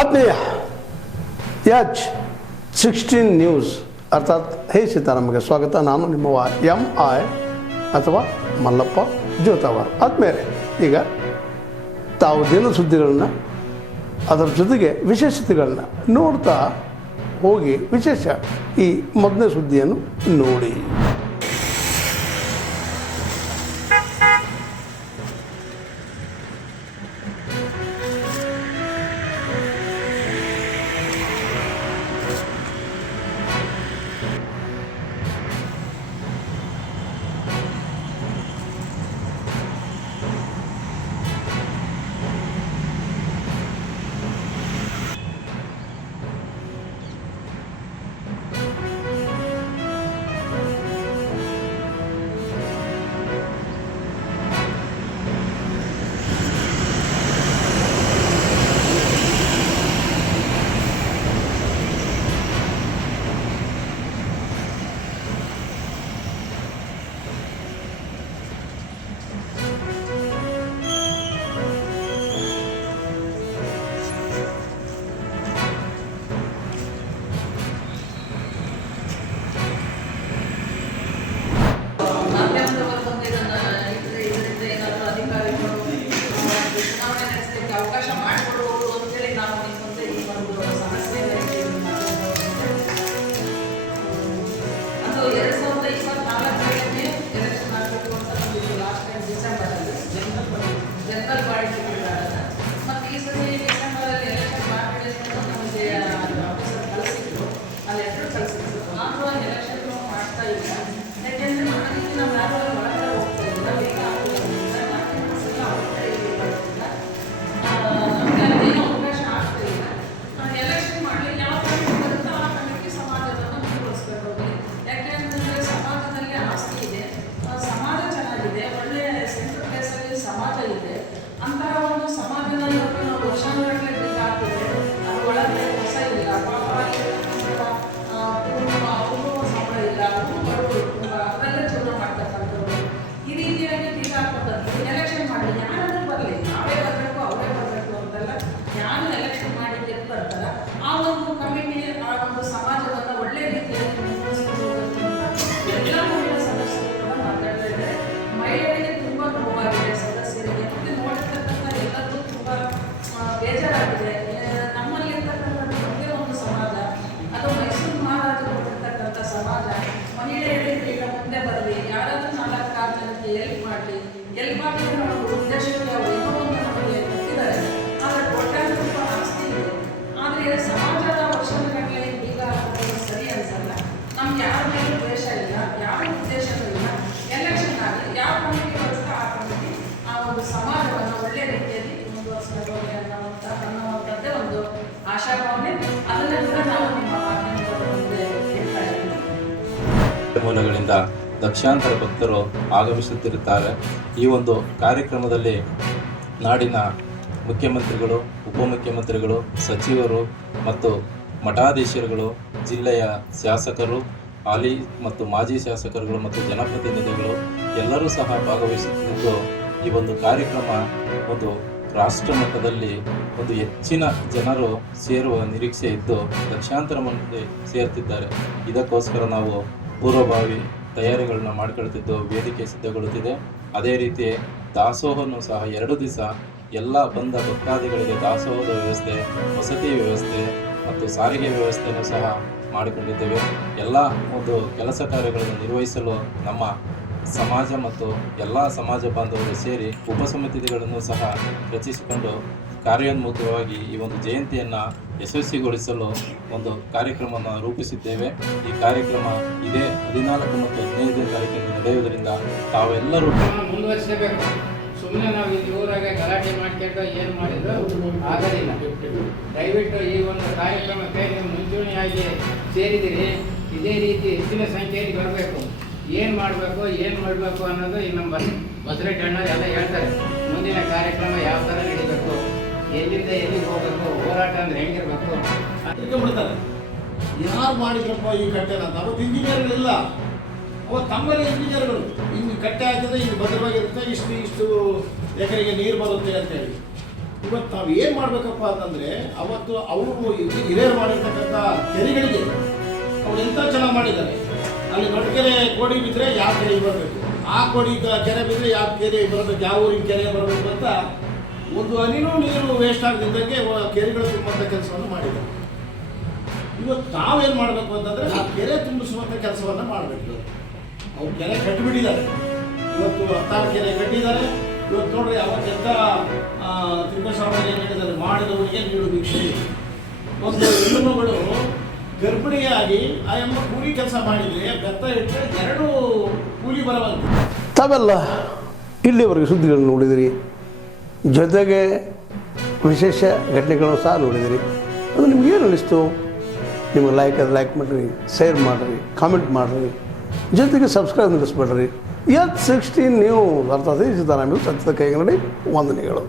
ಆತ್ಮೀಯ H16 news ಅರ್ಥಾತ್ ಹೇ ಸೀತಾರಾಮಗೆ ಸ್ವಾಗತ. ನಾನು ನಿಮ್ಮವ MI ಅಥವಾ ಮಲ್ಲಪ್ಪ ಜೋತಾವರ್. ಆದ್ಮೇಲೆ ಈಗ ತಾವು ದಿನ ಸುದ್ದಿಗಳನ್ನ ಅದರ ಜೊತೆಗೆ ವಿಶೇಷತೆಗಳನ್ನ ನೋಡ್ತಾ ಹೋಗಿ ವಿಶೇಷ ಈ ಮೊದಲನೇ ಸುದ್ದಿಯನ್ನು ನೋಡಿ. ಮೂಲಗಳಿಂದ ಲಕ್ಷಾಂತರ ಭಕ್ತರು ಆಗಮಿಸುತ್ತಿರುತ್ತಾರೆ. ಈ ಒಂದು ಕಾರ್ಯಕ್ರಮದಲ್ಲಿ ನಾಡಿನ ಮುಖ್ಯಮಂತ್ರಿಗಳು, ಉಪಮುಖ್ಯಮಂತ್ರಿಗಳು, ಸಚಿವರು ಮತ್ತು ಮಠಾಧೀಶರುಗಳು, ಜಿಲ್ಲೆಯ ಶಾಸಕರು, ಹಾಲಿ ಮತ್ತು ಮಾಜಿ ಶಾಸಕರುಗಳು ಮತ್ತು ಜನಪ್ರತಿನಿಧಿಗಳು ಎಲ್ಲರೂ ಸಹ ಭಾಗವಹಿಸುತ್ತಿದ್ದು ಈ ಒಂದು ಕಾರ್ಯಕ್ರಮ ಒಂದು ರಾಷ್ಟ್ರ ಮಟ್ಟದಲ್ಲಿ ಒಂದು ಹೆಚ್ಚಿನ ಜನರು ಸೇರುವ ನಿರೀಕ್ಷೆ ಇದ್ದು ಲಕ್ಷಾಂತರ ಮಂದಿ ಸೇರ್ತಿದ್ದಾರೆ. ಇದಕ್ಕೋಸ್ಕರ ನಾವು ಪೂರ್ವಭಾವಿ ತಯಾರಿಗಳನ್ನ ಮಾಡ್ಕೊಳ್ತಿದ್ದು ವೇದಿಕೆ ಸಿದ್ಧಗೊಳ್ಳುತ್ತಿದೆ. ಅದೇ ರೀತಿ ದಾಸೋಹವನ್ನು ಸಹ 2 ದಿವಸ ಎಲ್ಲ ಬಂದ ಭಕ್ತಾದಿಗಳಿಗೆ ದಾಸೋಹದ ವ್ಯವಸ್ಥೆ, ವಸತಿ ವ್ಯವಸ್ಥೆ ಮತ್ತು ಸಾರಿಗೆ ವ್ಯವಸ್ಥೆಯನ್ನು ಸಹ ಮಾಡಿಕೊಂಡಿದ್ದೇವೆ. ಎಲ್ಲ ಒಂದು ಕೆಲಸ ಕಾರ್ಯಗಳನ್ನು ನಿರ್ವಹಿಸಲು ನಮ್ಮ ಸಮಾಜ ಮತ್ತು ಎಲ್ಲ ಸಮಾಜ ಬಾಂಧವರು ಸೇರಿ ಉಪಸಮಿತಿಗಳನ್ನು ಸಹ ರಚಿಸಿಕೊಂಡು ಕಾರ್ಯೋನ್ಮುಖವಾಗಿ ಈ ಒಂದು ಜಯಂತಿಯನ್ನು ಯಶಸ್ವಿಗೊಳಿಸಲು ಒಂದು ಕಾರ್ಯಕ್ರಮವನ್ನು ರೂಪಿಸಿದ್ದೇವೆ. ಈ ಕಾರ್ಯಕ್ರಮ ಇದೇ 14 ಮತ್ತು 15ನೇ ತಾರೀಕಿನ ನಡೆಯುವುದರಿಂದ ತಾವೆಲ್ಲರೂ ಮುಂದುವರಿಸಬೇಕು. ಸುಮ್ಮನೆ ನಾವು ಇಲ್ಲಿ ಊರಾಗ ಗಲಾಟೆ ಮಾಡ್ಕೊಂಡು ಏನು ಮಾಡಿದ್ರು ಆಗೋದಿಲ್ಲ. ದಯವಿಟ್ಟು ಈ ಒಂದು ಕಾರ್ಯಕ್ರಮಕ್ಕೆ ನೀವು ಮುಂಚೂಣಿಯಾಗಿ ಸೇರಿದಿರಿ. ಇದೇ ರೀತಿ ಹೆಚ್ಚಿನ ಸಂಖ್ಯೆಯಲ್ಲಿ ಬರಬೇಕು. ಏನು ಮಾಡಬೇಕು ಅನ್ನೋದು ಈ ನಮ್ಮ ಬಸರೆಡ್ಡಿ ಅಣ್ಣ ಎಲ್ಲ ಹೇಳ್ತಾರೆ. ಮುಂದಿನ ಕಾರ್ಯಕ್ರಮ ಯಾವ ಥರ ನಡೀಬೇಕು, ಎಲ್ಲಿಂದ ಎಲ್ಲಿಗೆ ಹೋಗಬೇಕು, ಹೋರಾಟ ಅಂದ್ರೆ ಹೆಂಗಿರ್ಬೇಕು ಬಿಡ್ತಾರೆ. ಯಾರು ಮಾಡಿದ್ರಪ್ಪ ಈ ಕಟ್ಟೆನ ಅಂತ? ಅವತ್ತು ಇಂಜಿನಿಯರ್ಗಳಿಲ್ಲ, ಅವತ್ತು ತಮ್ಮಲ್ಲಿ ಇಂಜಿನಿಯರ್ಗಳು ಹಿಂಗೆ ಕಟ್ಟೆ ಹಾಕಿದ್ರೆ ಹಿಂಗೆ ಭದ್ರವಾಗಿರುತ್ತೆ, ಇಷ್ಟು ಎಕರೆಗೆ ನೀರು ಬರುತ್ತೆ ಅಂತೇಳಿ ಇವತ್ತು ನಾವು ಏನು ಮಾಡಬೇಕಪ್ಪ ಅಂತಂದರೆ ಅವತ್ತು ಅವರು ಹಿರಿಯರು ಮಾಡಿರ್ತಕ್ಕಂಥ ಕೆರೆಗಳಿಗೆ ಅವ್ರು ಎಂಥ ಚೆನ್ನಾಗಿ ಮಾಡಿದ್ದಾರೆ. ಅಲ್ಲಿ ನಡುಕೆರೆ ಕೋಡಿ ಬಿದ್ದರೆ ಯಾವ ಕೆರೆಗೆ ಬರಬೇಕು, ಆ ಕೋಡಿ ಕೆರೆ ಬಿದ್ದರೆ ಯಾವ ಕೆರೆ ಬರಬೇಕು, ಯಾವ ಊರಿನ ಕೆರೆ ಬರಬೇಕು ಅಂತ ಒಂದು ಹನಿನೂ ನೀರು ವೇಸ್ಟ್ ಆಗದಿದ್ದಂಗೆ ಕೆರೆಗಳು ತುಂಬುವಂಥ ಕೆಲಸವನ್ನು ಮಾಡಿದ್ದಾರೆ. ಇವತ್ತು ನಾವೇನು ಮಾಡಬೇಕು ಅಂತಂದರೆ ಆ ಕೆರೆ ತುಂಬಿಸುವಂಥ ಕೆಲಸವನ್ನು ಮಾಡಬೇಕು. ಅವ್ರು ಕೆರೆ ಕಟ್ಟಿಬಿಟ್ಟಿದ್ದಾರೆ, ಇವತ್ತು 16 ಕೆರೆ ಕಟ್ಟಿದ್ದಾರೆ. ಇವತ್ತು ನೋಡ್ರಿ ಅವತ್ತೆಂಥ ತಿಪ್ಪೇಸ್ವಾಮಿ ಏನು ಹೇಳಿದ್ದಾರೆ, ಮಾಡಿದವರಿಗೆ ನೀಡು ಭಿಕ್ಷೆ. ಒಂದು ಹೆಣ್ಣುಮಗಳು ಗರ್ಭಿಣಿಯಾಗಿ ಆ ಎಂಬ ಕೂಲಿ ಕೆಲಸ ಮಾಡಿದರೆ ಬೆತ್ತ ಇಟ್ಟರೆ 2 ಕೂಲಿ ಬರವಂತೆ. ತಾವೆಲ್ಲ ಇಲ್ಲಿವರೆಗೆ ಸುದ್ದಿಗಳನ್ನು ನೋಡಿದಿರಿ, ಜೊತೆಗೆ ವಿಶೇಷ ಘಟನೆಗಳನ್ನು ಸಹ ನೋಡಿದಿರಿ. ಅದು ನಿಮ್ಗೇನು ಅನ್ನಿಸ್ತು? ನಿಮಗೆ ಲೈಕ್ ಮಾಡಿರಿ, ಶೇರ್ ಮಾಡಿರಿ, ಕಾಮೆಂಟ್ ಮಾಡಿರಿ, ಜೊತೆಗೆ ಸಬ್ಸ್ಕ್ರೈಬ್ ನಿಲ್ಲಿಸ್ಬೇಡ್ರಿ. H16 ನ್ಯೂಸ್ ಅರ್ಥಾತ್ ಸೀತಾರಾಮ್ ನ್ಯೂಸ್ ಸತ್ಯದ ಕೈಗನ್ನಡಿ ವಂದನೆಗಳು.